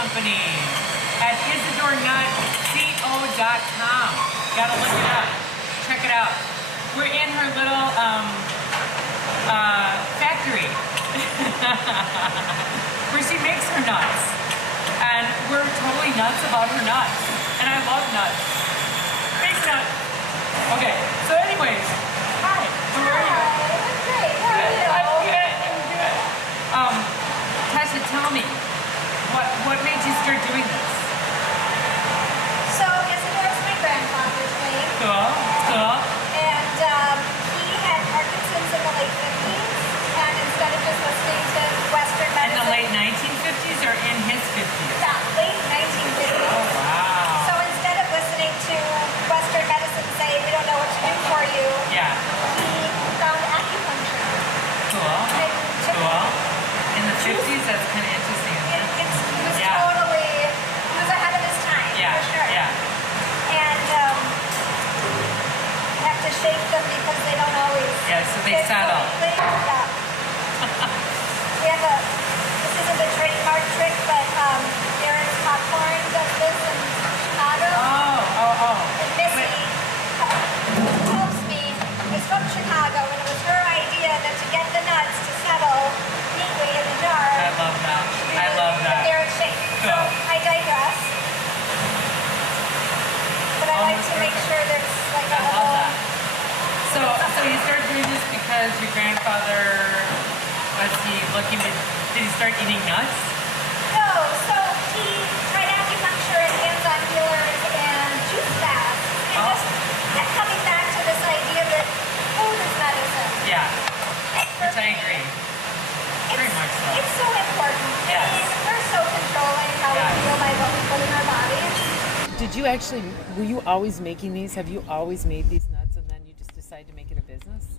company at IsadoreNutCo.com. Gotta look it up. Check it out. We're in her little factory where she makes her nuts. And we're totally nuts about her nuts. And I love nuts. Big nuts. Okay, so anyways, hi, how are you? I'm great. How are you? I'm good. Tasya, tell me, what made you start doing this? So Isadore's my grandfather's name. Cool, cool. And he had Parkinson's in the late 50s. And instead of just listening to Western In medicine. the late 1950s or in his 50s? Yeah, late 1950s. Oh, wow. So instead of listening to Western medicine say, we don't know what to do for you, Yeah. he found acupuncture. Cool, And took cool. In the 50s, that's kind of interesting, isn't it? He was Yeah. totally, he was ahead of his time, Yeah, for sure. yeah. And you have to shake them because they don't always. Yeah, so they settle. Yeah. We have this isn't a trademark trick, but Darren's Popcorn does this in Chicago. Oh. And Missy helps me, is from Chicago, and it was her idea that to get the nuts to settle neatly in the jar. I love that. I love that. Darren shake. So Cool. I digress. But I like to make sure there's like a I love little. that. So you started doing this because your grandfather, was he looking to, did he start eating nuts? No, so he tried acupuncture and hands-on healers and juice baths. And just kept coming back to this idea that food is medicine. Yeah, For which I me, agree. Very much so. It's so important. Yes. I mean, we're so controlling how Yeah. we feel by what we put in our bodies. Did you actually, were you always making these? Have you always made these nuts and then you just decided to make it a business?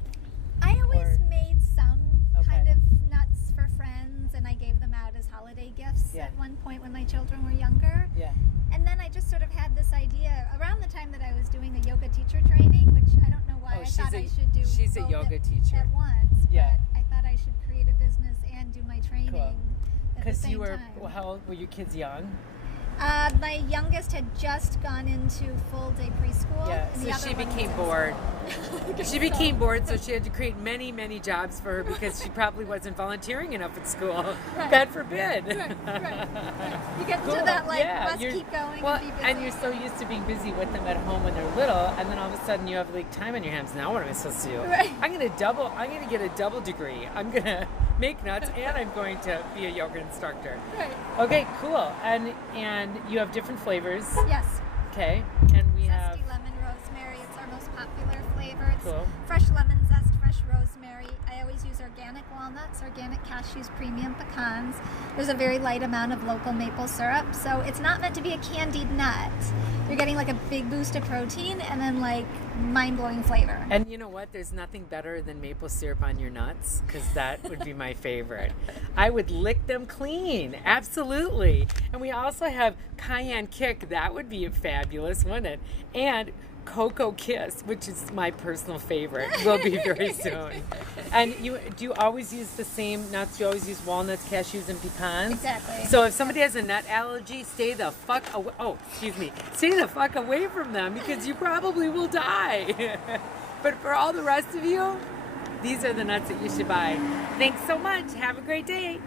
I always Or- made some Okay. kind of nuts for friends, and I gave them out as holiday gifts Yeah. at one point when my children were younger. Yeah. And then I just sort of had this idea around the time that I was doing a yoga teacher training, which I don't know why Oh, I thought I she's should do she's a both yoga at, teacher. at once. Yeah. But I thought I should create a business and do my training at the Because same you were, time. how old were your kids young? My youngest had just gone into full day preschool. Yeah, and so the other she one was became in bored. school. She became bored, so she had to create many, many jobs for her because she probably wasn't volunteering enough at school. Right. God forbid. Right. You get Cool. to that like, Yeah, let's you're- keep going Well, and be busy. and you're so used to being busy with them at home when they're little, and then all of a sudden you have like time on your hands. Now what am I supposed to do? Right. I'm gonna get a double degree. I'm gonna make nuts and I'm going to be a yoga instructor. Right. Okay, cool. And you have different flavors. Yes. Okay. And we have Zesty lemon rosemary. It's our most popular flavor. It's Cool. fresh lemon zest, fresh rosemary. I always use organic walnuts, organic cashews, premium pecans. There's a very light amount of local maple syrup, so it's not meant to be a candied nut. You're getting like a big boost of protein and then like mind-blowing flavor. And you know what? There's nothing better than maple syrup on your nuts, because that would be my favorite. I would lick them clean. Absolutely. And we also have cayenne kick. That would be fabulous, wouldn't it? And Cocoa Kiss, which is my personal favorite, will be very soon. And do you always use the same nuts? Do you always use walnuts, cashews, and pecans? Exactly. So if somebody has a nut allergy, stay the fuck away. Oh, excuse me. Stay the fuck away from them because you probably will die. But for all the rest of you, these are the nuts that you should buy. Thanks so much. Have a great day.